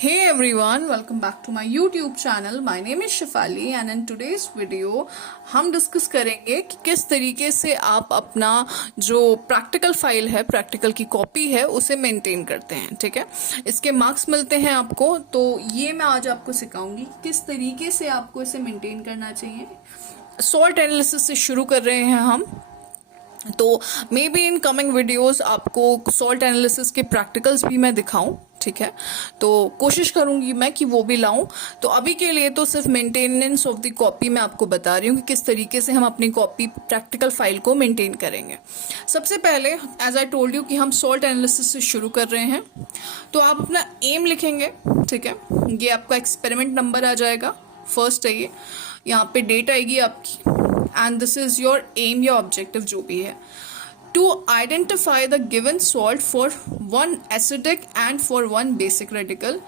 Hey everyone, welcome back to my YouTube channel. My name is Shefali and in today's video हम discuss करेंगे कि किस तरीके से आप अपना जो प्रैक्टिकल फाइल है, प्रैक्टिकल की कॉपी है, उसे मेंटेन करते हैं. ठीक है, इसके मार्क्स मिलते हैं आपको, तो ये मैं आज आपको सिखाऊंगी किस तरीके से आपको इसे मेंटेन करना चाहिए. सॉल्ट एनालिसिस से शुरू कर रहे हैं हम, तो may be in coming videos आपको सॉल्ट एनालिसिस के प्रैक्टिकल्स भी मैं दिखाऊं. ठीक है, तो कोशिश करूंगी मैं कि वो भी लाऊं. तो अभी के लिए तो सिर्फ मेंटेनेंस ऑफ द कॉपी मैं आपको बता रही हूँ कि किस तरीके से हम अपनी कॉपी प्रैक्टिकल फाइल को मेंटेन करेंगे. सबसे पहले एज आई टोल्ड यू कि हम सॉल्ट एनालिसिस से शुरू कर रहे हैं, तो आप अपना एम लिखेंगे. ठीक है, ये आपका एक्सपेरिमेंट नंबर आ जाएगा, फर्स्ट है ये, यहाँ पे डेट आएगी आपकी, and this is your aim या ऑब्जेक्टिव जो भी है. To identify the given salt for one acidic and for one basic radical.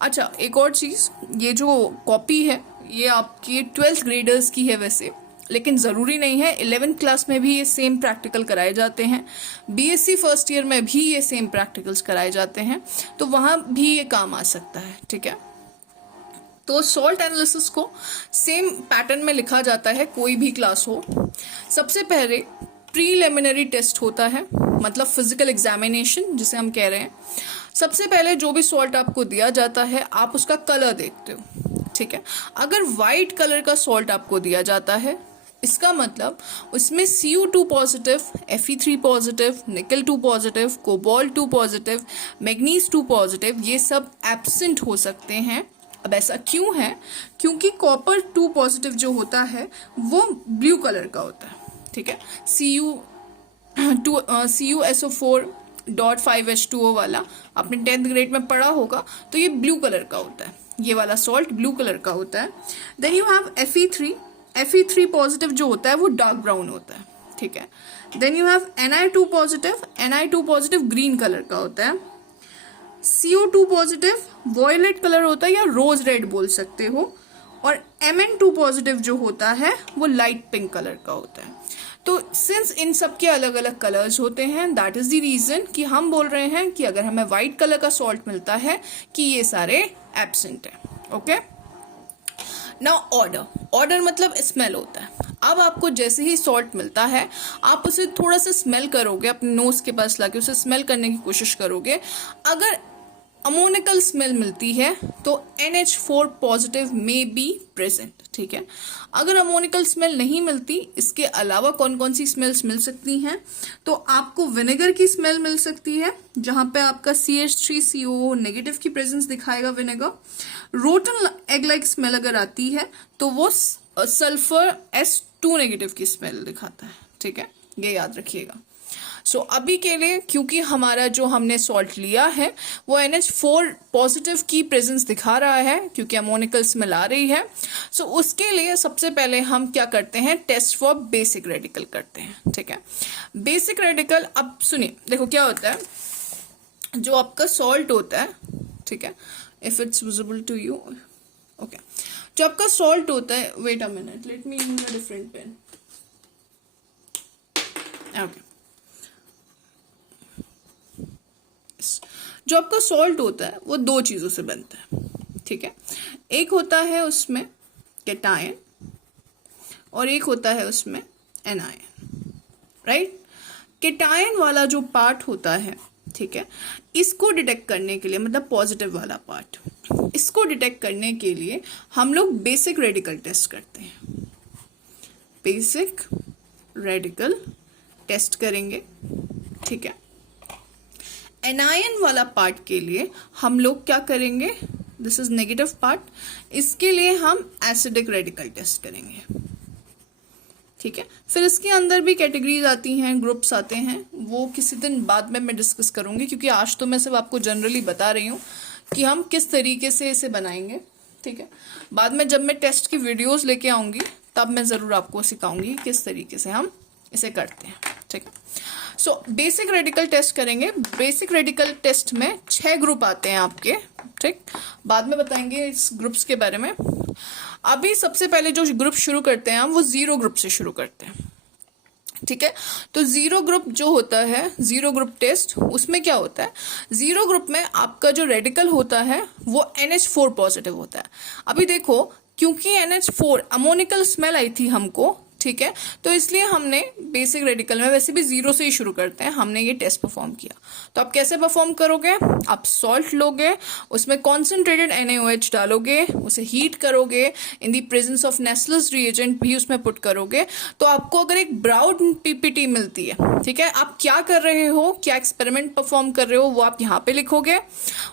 अच्छा, एक और चीज, ये जो कॉपी है ये आपकी 12th ग्रेडर्स की है वैसे, लेकिन ज़रूरी नहीं है. 11th क्लास में भी ये सेम प्रैक्टिकल कराए जाते हैं, बीएससी फर्स्ट ईयर में भी ये सेम प्रैक्टिकल्स कराए जाते हैं, तो वहाँ भी ये काम आ सकता है. ठीक है, तो सॉल्ट एनालिसिस को सेम पैटर्न में लिखा जाता है, कोई भी क्लास हो. सबसे पहले प्रीलिमिनरी टेस्ट होता है, मतलब फिजिकल एग्जामिनेशन जिसे हम कह रहे हैं. सबसे पहले जो भी सॉल्ट आपको दिया जाता है आप उसका कलर देखते हो. ठीक है, अगर वाइट कलर का सॉल्ट आपको दिया जाता है, इसका मतलब उसमें Cu2 पॉजिटिव, Fe3 पॉजिटिव, निकल 2 positive, cobalt 2 positive, manganese 2 positive, ये सब एब्सेंट हो सकते हैं. अब ऐसा क्यों है? क्योंकि कॉपर 2 पॉजिटिव जो होता है वो ब्लू कलर का होता है. ठीक है, CuSO4.5H2O वाला आपने 10th ग्रेड में पढ़ा होगा, तो ये ब्लू कलर का होता है, ये वाला सॉल्ट ब्लू कलर का होता है. Then you have Fe3 positive जो होता है वो डार्क ब्राउन होता है. ठीक है, then you have Ni2 positive green colour का होता है. CO2 पॉजिटिव वॉयलेट कलर होता है या रोज रेड बोल सकते हो, और Mn2 पॉजिटिव जो होता है वो लाइट पिंक कलर का होता है. तो सिंस इन सब के अलग अलग कलर्स होते हैं, दैट इज द रीजन कि हम बोल रहे हैं कि अगर हमें व्हाइट कलर का सॉल्ट मिलता है कि ये सारे एब्सेंट है. ओके, नाउ ऑर्डर मतलब स्मेल होता है. अब आपको जैसे ही सॉल्ट मिलता है आप उसे थोड़ा सा स्मेल करोगे, अपने नोज के पास लाके उसे स्मेल करने की कोशिश करोगे. अगर अमोनिकल स्मेल मिलती है तो NH4 पॉजिटिव में बी प्रेजेंट. ठीक है, अगर अमोनिकल स्मेल नहीं मिलती, इसके अलावा कौन कौन सी स्मेल्स मिल सकती हैं, तो आपको विनेगर की स्मेल मिल सकती है, जहां पे आपका CH3COO नेगेटिव की प्रेजेंस दिखाएगा vinegar. Rotten egg like smell अगर आती है तो वो सल्फर S2 नेगेटिव की स्मेल दिखाता है. ठीक है, ये याद रखिएगा. सो अभी के लिए क्योंकि हमारा जो हमने सॉल्ट लिया है वो NH4 पॉजिटिव की प्रेजेंस दिखा रहा है, क्योंकि अमोनिकल स्मेल आ रही है, सो उसके लिए सबसे पहले हम क्या करते हैं, टेस्ट फॉर बेसिक रेडिकल करते हैं. ठीक है, बेसिक रेडिकल, अब सुनिए, देखो क्या होता है, जो आपका सॉल्ट होता है, ठीक है, if it's visible to you, okay, जो आपका सॉल्ट होता है, wait a minute, let me use a different pen. Okay, जो आपका सॉल्ट होता है वो दो चीजों से बनता है. ठीक है, एक होता है उसमें कैटायन और एक होता है उसमें एनायन. राइट, कैटायन वाला जो पार्ट होता है, ठीक है, इसको डिटेक्ट करने के लिए, मतलब पॉजिटिव वाला पार्ट, इसको डिटेक्ट करने के लिए हम लोग बेसिक रेडिकल टेस्ट करते हैं. बेसिक रेडिकल टेस्ट करेंगे. ठीक है, एनायन वाला पार्ट के लिए हम लोग क्या करेंगे, दिस इज नेगेटिव पार्ट, इसके लिए हम एसिडिक रेडिकल टेस्ट करेंगे. ठीक है, फिर इसके अंदर भी कैटेगरीज आती हैं, ग्रुप्स आते हैं, वो किसी दिन बाद में मैं डिस्कस करूंगी, क्योंकि आज तो मैं सिर्फ आपको जनरली बता रही हूँ कि हम किस तरीके से इसे बनाएंगे. ठीक है, बाद में जब मैं टेस्ट की वीडियोज लेके आऊंगी तब मैं जरूर आपको सिखाऊंगी किस तरीके से हम इसे करते हैं. ठीक है, सो बेसिक रेडिकल टेस्ट करेंगे. बेसिक रेडिकल टेस्ट में 6 ग्रुप आते हैं आपके. ठीक, बाद में बताएंगे इस ग्रुप्स के बारे में. अभी सबसे पहले जो ग्रुप शुरू करते हैं हम वो 0 ग्रुप से शुरू करते हैं. ठीक है। तो जीरो ग्रुप जो होता है, जीरो ग्रुप टेस्ट, उसमें क्या होता है, जीरो ग्रुप में आपका जो रेडिकल होता है वो NH4 पॉजिटिव होता है। अभी देखो, क्योंकि NH4 अमोनिकल स्मेल आई थी हमको, ठीक है, तो इसलिए हमने बेसिक रेडिकल में, वैसे भी जीरो से ही शुरू करते हैं, हमने ये टेस्ट परफॉर्म किया। तो आप कैसे परफॉर्म करोगे, आप सॉल्ट लोगे, उसमें कॉन्सेंट्रेटेड NaOH डालोगे, उसे हीट करोगे, इन दी प्रेजेंस ऑफ नेस्लस रिएजेंट भी उसमें पुट करोगे, तो आपको अगर एक ब्राउन पीपीटी मिलती है, ठीक है, आप क्या कर रहे हो, क्या एक्सपेरिमेंट परफॉर्म कर रहे हो, वो आप यहाँ पे लिखोगे।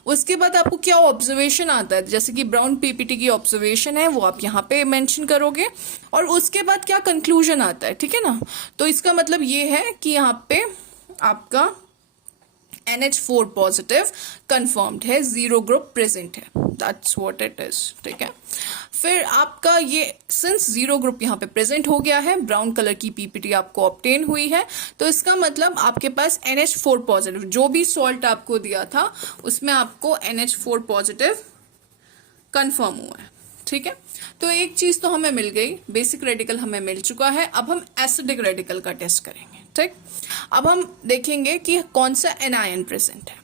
उसके बाद आपको क्या ऑब्जर्वेशन आता है, जैसे कि ब्राउन पीपीटी की ऑब्जर्वेशन है, वो आप यहाँ पे मेंशन करोगे, और उसके बाद क्या कंक्लूजन आता है, ठीक है ना। तो इसका मतलब ये है कि यहाँ पे आपका NH4 पॉजिटिव कंफर्म्ड है, जीरो ग्रुप प्रेजेंट है, दैट्स व्हाट इट इज, ठीक है। फिर आपका ये सिंस जीरो ग्रुप यहाँ पे प्रेजेंट हो गया है, ब्राउन कलर की पीपीटी आपको ऑब्टेन हुई है, तो इसका मतलब आपके पास NH4 पॉजिटिव, जो भी सॉल्ट आपको दिया था उसमें आपको NH4 पॉजिटिव कंफर्म हुआ है, ठीक है। तो एक चीज तो हमें मिल गई, बेसिक रेडिकल हमें मिल चुका है। अब हम एसिडिक रेडिकल का टेस्ट करेंगे, ठीक। अब हम देखेंगे कि कौन सा एनायन प्रेजेंट है।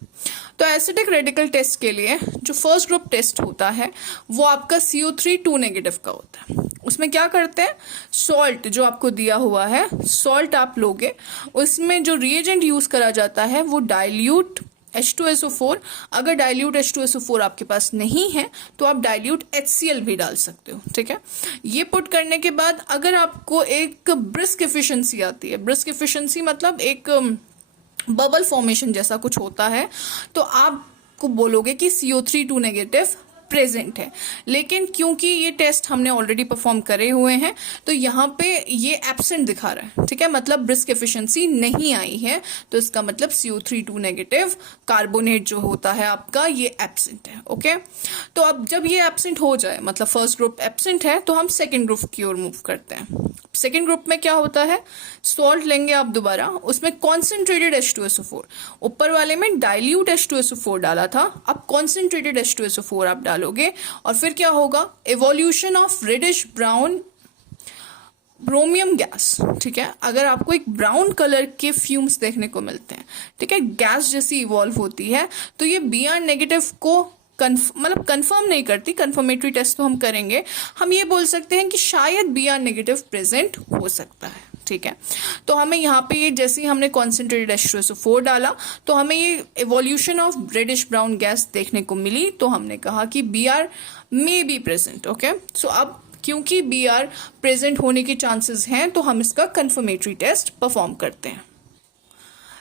तो एसिडिक रेडिकल टेस्ट के लिए जो फर्स्ट ग्रुप टेस्ट होता है वो आपका CO3 2 नेगेटिव का होता है। उसमें क्या करते हैं, सॉल्ट जो आपको दिया हुआ है, सॉल्ट आप लोगे, उसमें जो रिएजेंट यूज करा जाता है वो डाइल्यूट H2SO4। अगर डाइल्यूट H2SO4 आपके पास नहीं है तो आप डाइल्यूट HCl भी डाल सकते हो, ठीक है। ये पुट करने के बाद अगर आपको एक ब्रिस्क एफिशिएंसी आती है, ब्रिस्क एफिशिएंसी मतलब एक बबल फॉर्मेशन जैसा कुछ होता है, तो आपको बोलोगे कि CO3 2 नेगेटिव प्रेजेंट है। लेकिन क्योंकि ये टेस्ट हमने ऑलरेडी परफॉर्म करे हुए हैं तो यहाँ पे ये एब्सेंट दिखा रहा है, ठीक है, मतलब ब्रिस्क एफिशिएंसी नहीं आई है, तो इसका मतलब CO3 2 नेगेटिव कार्बोनेट जो होता है आपका ये एब्सेंट है, ओके। तो अब जब ये एब्सेंट हो जाए, मतलब फर्स्ट ग्रुप एब्सेंट है, तो हम सेकेंड ग्रुप की ओर मूव करते हैं। सेकेंड ग्रुप में क्या होता है, सॉल्ट लेंगे आप दोबारा, उसमें कॉन्सेंट्रेटेड H2SO4, ऊपर वाले में डाइल्यूट H2SO4 डाला था, अब कॉन्सेंट्रेटेड H2SO4 आप डालोगे, और फिर क्या होगा, evolution of reddish brown bromine gas, ठीक है। अगर आपको एक ब्राउन कलर के फ्यूम्स देखने को मिलते हैं, ठीक है, गैस जैसी इवॉल्व होती है, तो ये Br नेगेटिव को मतलब कंफर्म नहीं करती, कंफर्मेटरी टेस्ट तो हम करेंगे, हम ये बोल सकते हैं कि शायद Br नेगेटिव प्रेजेंट हो सकता है, ठीक है। तो हमें यहाँ पे ये जैसे ही हमने कॉन्सेंट्रेटेड H2SO4 डाला तो हमें ये evolution of reddish brown gas देखने को मिली, तो हमने कहा कि Br may be present, okay. So अब क्योंकि Br प्रेजेंट होने के चांसेस हैं तो हम इसका कंफर्मेटरी टेस्ट परफॉर्म करते हैं।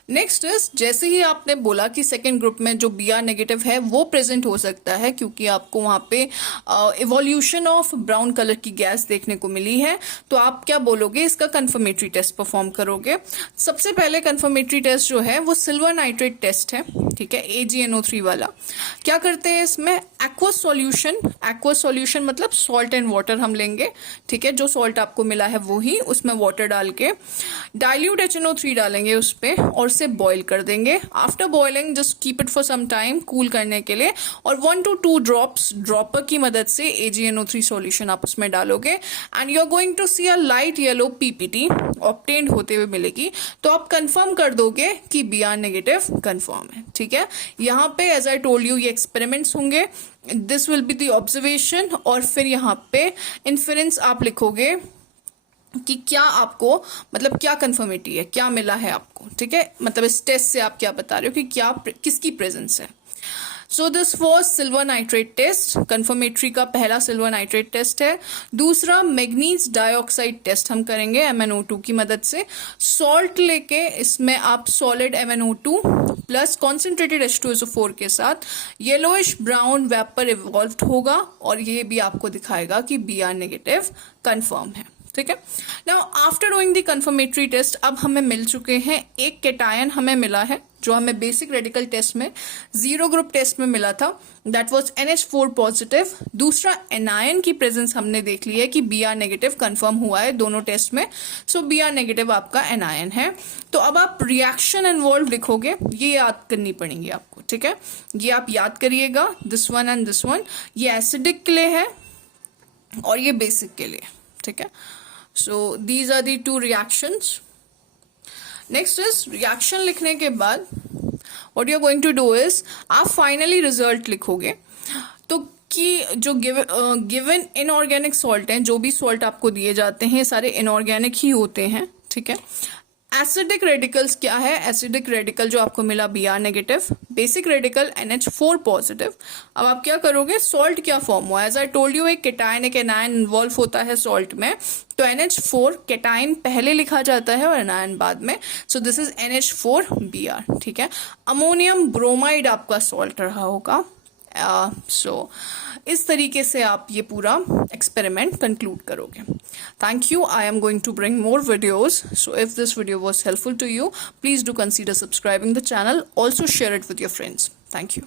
नेक्स्ट इज, जैसे ही आपने बोला कि सेकेंड ग्रुप में जो Br नेगेटिव है वो प्रेजेंट हो सकता है क्योंकि आपको वहां पे इवोल्यूशन ऑफ ब्राउन कलर की गैस देखने को मिली है, तो आप क्या बोलोगे, इसका कंफर्मेटरी टेस्ट परफॉर्म करोगे। सबसे पहले कंफर्मेटरी टेस्ट जो है वो सिल्वर नाइट्रेट टेस्ट है, ठीक है, AgNO3 वाला। क्या करते हैं इसमें, एक्वस सॉल्यूशन मतलब सॉल्ट एंड वाटर हम लेंगे, ठीक है, जो सॉल्ट आपको मिला है वो ही, उसमें वाटर डाल के डाइल्यूट HNO3 डालेंगे उस पे और से बॉईल कर देंगे। After boiling just keep it for some time cool करने के लिए, और 1 to 2 ड्रॉप्स ड्रॉपर की मदद से AgNO3 सॉल्यूशन आप उसमें डालोगे and you are going to see a light yellow PPT obtained होते हुए मिलेगी, तो आप कंफर्म कर दोगे कि Br नेगेटिव कंफर्म है, ठीक है। यहाँ पे एज आई टोल्ड यू ये एक्सपेरिमेंट्स होंगे, this will be the observation, और फिर यहाँ पे इन्फेरेंस आप लिखोगे कि क्या आपको मतलब क्या कंफर्मिटी है, क्या मिला है आपको, ठीक है, मतलब इस टेस्ट से आप क्या बता रहे हो कि क्या किसकी प्रेजेंस है। So this was silver nitrate test, confirmatory का पहला सिल्वर नाइट्रेट टेस्ट है। दूसरा मैग्नीज डाइऑक्साइड टेस्ट हम करेंगे MnO2 की मदद से। सॉल्ट लेके इसमें आप solid MnO2 plus concentrated H2SO4 के साथ येलोइश ब्राउन वेपर इवॉल्व होगा, और ये भी आपको दिखाएगा कि Br नेगेटिव कंफर्म है, ठीक है। Now after doing the confirmatory test अब हमें मिल चुके हैं, एक कैटायन हमें मिला है जो हमें बेसिक रेडिकल टेस्ट में जीरो ग्रुप टेस्ट में मिला था, दैट वाज NH4 पॉजिटिव। दूसरा एनायन की प्रेजेंस हमने देख ली है कि Br नेगेटिव कंफर्म हुआ है दोनों टेस्ट में, सो Br नेगेटिव आपका एनायन है। तो अब आप रिएक्शन इन्वॉल्व लिखोगे, ये याद करनी पड़ेंगी आपको, ठीक है, ये आप याद करिएगा, this one and this one, ये एसिडिक के लिए है और ये बेसिक के लिए, ठीक है। So these are the two reactions next is reaction लिखने के बाद what you are going to do is आप फाइनली रिजल्ट लिखोगे। तो कि जो गिवन इनऑर्गेनिक सॉल्ट हैं, जो भी सॉल्ट आपको दिए जाते हैं सारे इनऑर्गेनिक ही होते हैं, ठीक है। एसिडिक रेडिकल्स क्या है? एसिडिक रेडिकल जो आपको मिला Br negative, basic radical NH4 positive. अब आप क्या करोगे, सॉल्ट क्या फॉर्म हुआ, एज आई टोल्ड यू एक केटायन एक एनायन इन्वॉल्व होता है सॉल्ट में, तो NH4 केटायन पहले लिखा जाता है और एनायन बाद में, सो दिस इज NH4Br, ठीक है। अमोनियम ब्रोमाइड आपका सॉल्ट रहा होगा। सो इस तरीके से आप ये पूरा एक्सपेरिमेंट कंक्लूड करोगे। Thank you. I am going to bring more videos, so if this video was helpful to you, please do consider subscribing the channel, also share it with your friends. Thank you.